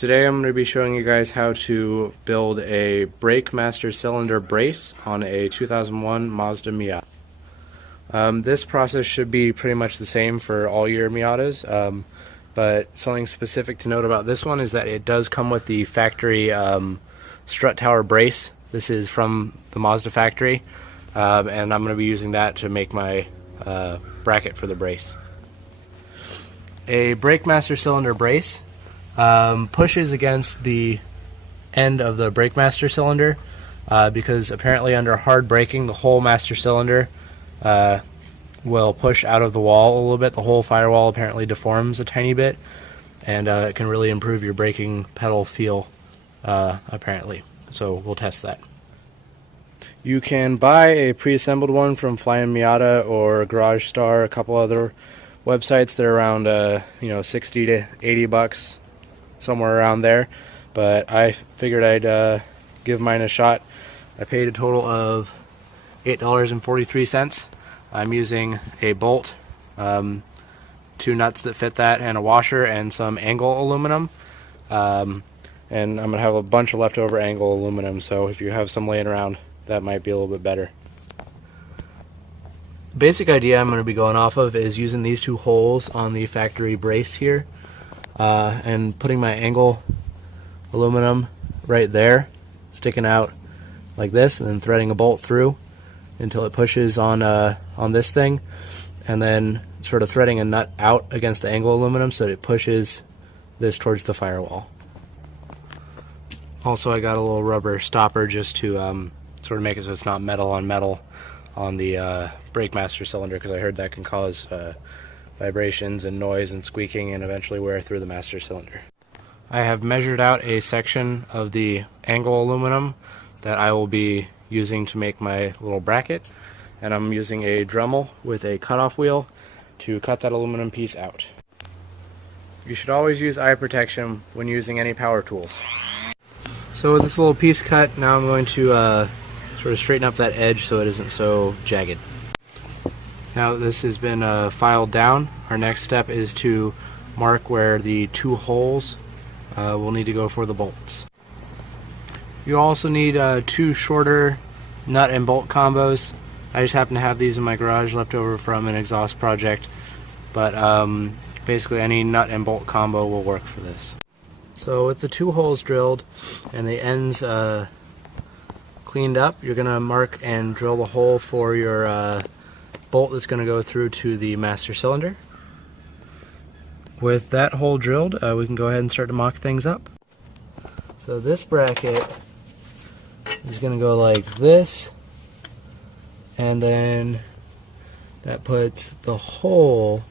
Today I'm going to be showing you guys how to build a brake master cylinder brace on a 2001 Mazda Miata. This process should be pretty much the same for all your Miatas, but something specific to note about this one is that it does come with the factory strut tower brace. This is from the Mazda factory, and I'm going to be using that to make my bracket for the brace. A brake master cylinder brace pushes against the end of the brake master cylinder because apparently under hard braking the whole master cylinder will push out of the wall a little bit. The whole firewall apparently deforms a tiny bit, and it can really improve your braking pedal feel apparently. So we'll test that. You can buy a pre-assembled one from Flying Miata or Garage Star, a couple other websites. They're around 60 to 80 bucks, somewhere around there, but I figured I'd give mine a shot. I paid a total of $8.43. I'm using a bolt, 2 nuts that fit that, and a washer, and some angle aluminum, and I'm gonna have a bunch of leftover angle aluminum, so if you have some laying around, that might be a little bit better. Basic idea I'm going to be going off of is using these 2 holes on the factory brace here, and putting my angle aluminum right there, sticking out like this, and then threading a bolt through until it pushes on this thing, and then sort of threading a nut out against the angle aluminum so that it pushes this towards the firewall. Also, I got a little rubber stopper just to sort of make it so it's not metal on metal on the brake master cylinder, because I heard that can cause vibrations and noise and squeaking and eventually wear through the master cylinder. I have measured out a section of the angle aluminum that I will be using to make my little bracket, and I'm using a Dremel with a cutoff wheel to cut that aluminum piece out. You should always use eye protection when using any power tool. So with this little piece cut, now I'm going to sort of straighten up that edge so it isn't so jagged. Now that this has been filed down, our next step is to mark where the 2 holes will need to go for the bolts. You also need 2 shorter nut and bolt combos. I just happen to have these in my garage left over from an exhaust project, but basically any nut and bolt combo will work for this. So with the 2 holes drilled and the ends cleaned up, you're going to mark and drill the hole for your bolt that's going to go through to the master cylinder. With that hole drilled, we can go ahead and start to mock things up. So this bracket is going to go like this, and then that puts the hole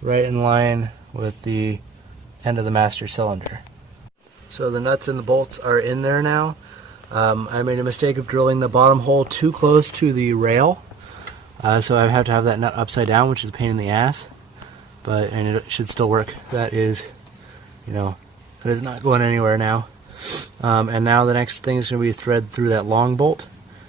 right in line with the end of the master cylinder. So the nuts and the bolts are in there now. I made a mistake of drilling the bottom hole too close to the rail, so I have to have that nut upside down, which is a pain in the ass, and it should still work. That is not going anywhere now. And now the next thing is going to be thread through that long bolt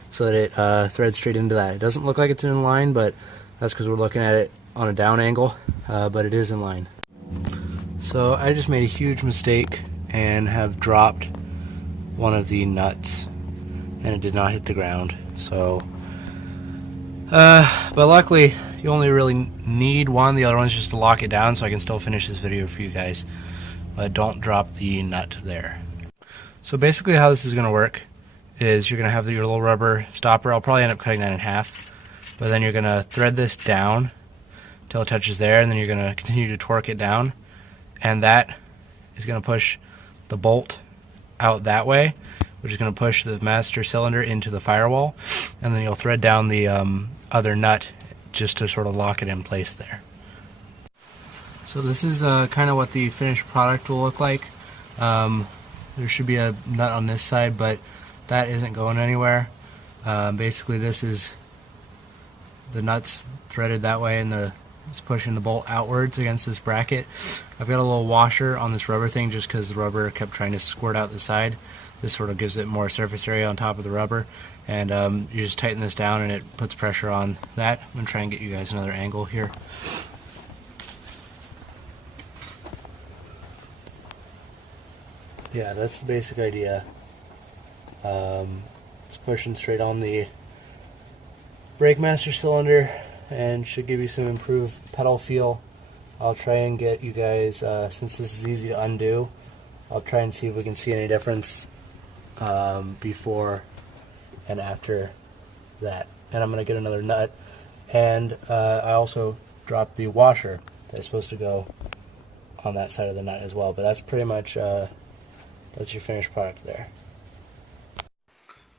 so that it threads straight into that. It doesn't look like it's in line, but that's because we're looking at it on a down angle, but it is in line. So I just made a huge mistake and have dropped one of the nuts, and it did not hit the ground. So, but luckily you only really need one. The other one's just to lock it down so I can still finish this video for you guys. But don't drop the nut there. So basically how this is going to work is you're going to have your little rubber stopper. I'll probably end up cutting that in half, but then you're going to thread this down until it touches there, and then you're going to continue to torque it down, and that is going to push the bolt out that way, which is going to push the master cylinder into the firewall, and then you'll thread down the other nut just to sort of lock it in place there. So this is kind of what the finished product will look like. There should be a nut on this side, but that isn't going anywhere. Basically this is the nuts threaded that way, and it's pushing the bolt outwards against this bracket. I've got a little washer on this rubber thing just because the rubber kept trying to squirt out the side. This sort of gives it more surface area on top of the rubber, and you just tighten this down and it puts pressure on that. I'm going to try and get you guys another angle here. yeah, that's the basic idea. It's pushing straight on the brake master cylinder and should give you some improved pedal feel. I'll try and get you guys, since this is easy to undo, I'll try and see if we can see any difference before and after that. And I'm going to get another nut. And I also dropped the washer that's supposed to go on that side of the nut as well. But that's pretty much, that's your finished product there.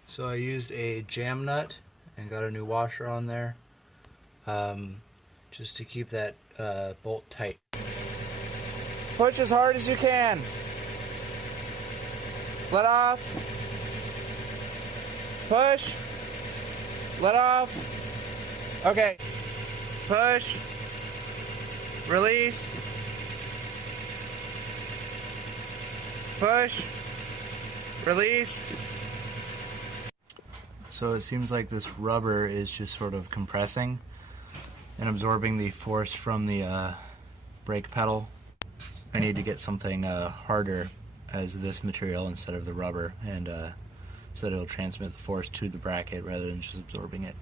So I used a jam nut and got a new washer on there, just to keep that bolt tight. Push as hard as you can. Let off. Push. Let off. Okay. Push. Release. Push. Release. So it seems like this rubber is just sort of compressing and absorbing the force from the brake pedal. I need to get something harder as this material instead of the rubber, and so that it'll transmit the force to the bracket rather than just absorbing it.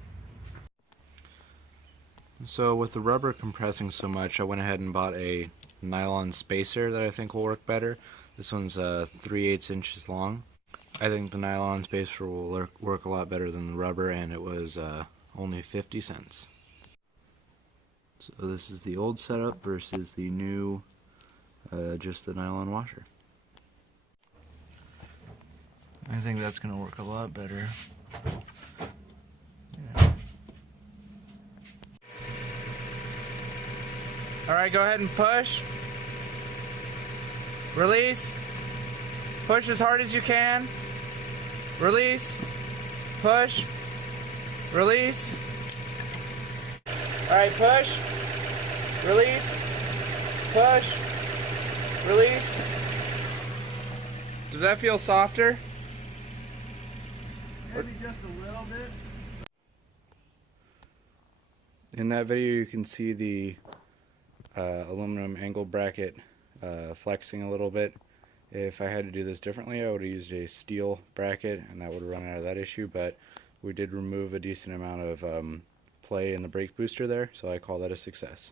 So with the rubber compressing so much, I went ahead and bought a nylon spacer that I think will work better. This one's 3/8 inches long. I think the nylon spacer will work a lot better than the rubber, and it was only 50 cents. So this is the old setup versus the new, just the nylon washer. I think that's going to work a lot better. Yeah. Alright, go ahead and push. Release. Push as hard as you can. Release. Push. Release. Alright, push. Release. Push. Release. Does that feel softer? Maybe just a little bit. In that video you can see the aluminum angle bracket flexing a little bit. If I had to do this differently, I would have used a steel bracket and that would have run out of that issue, but we did remove a decent amount of play in the brake booster there, so I call that a success.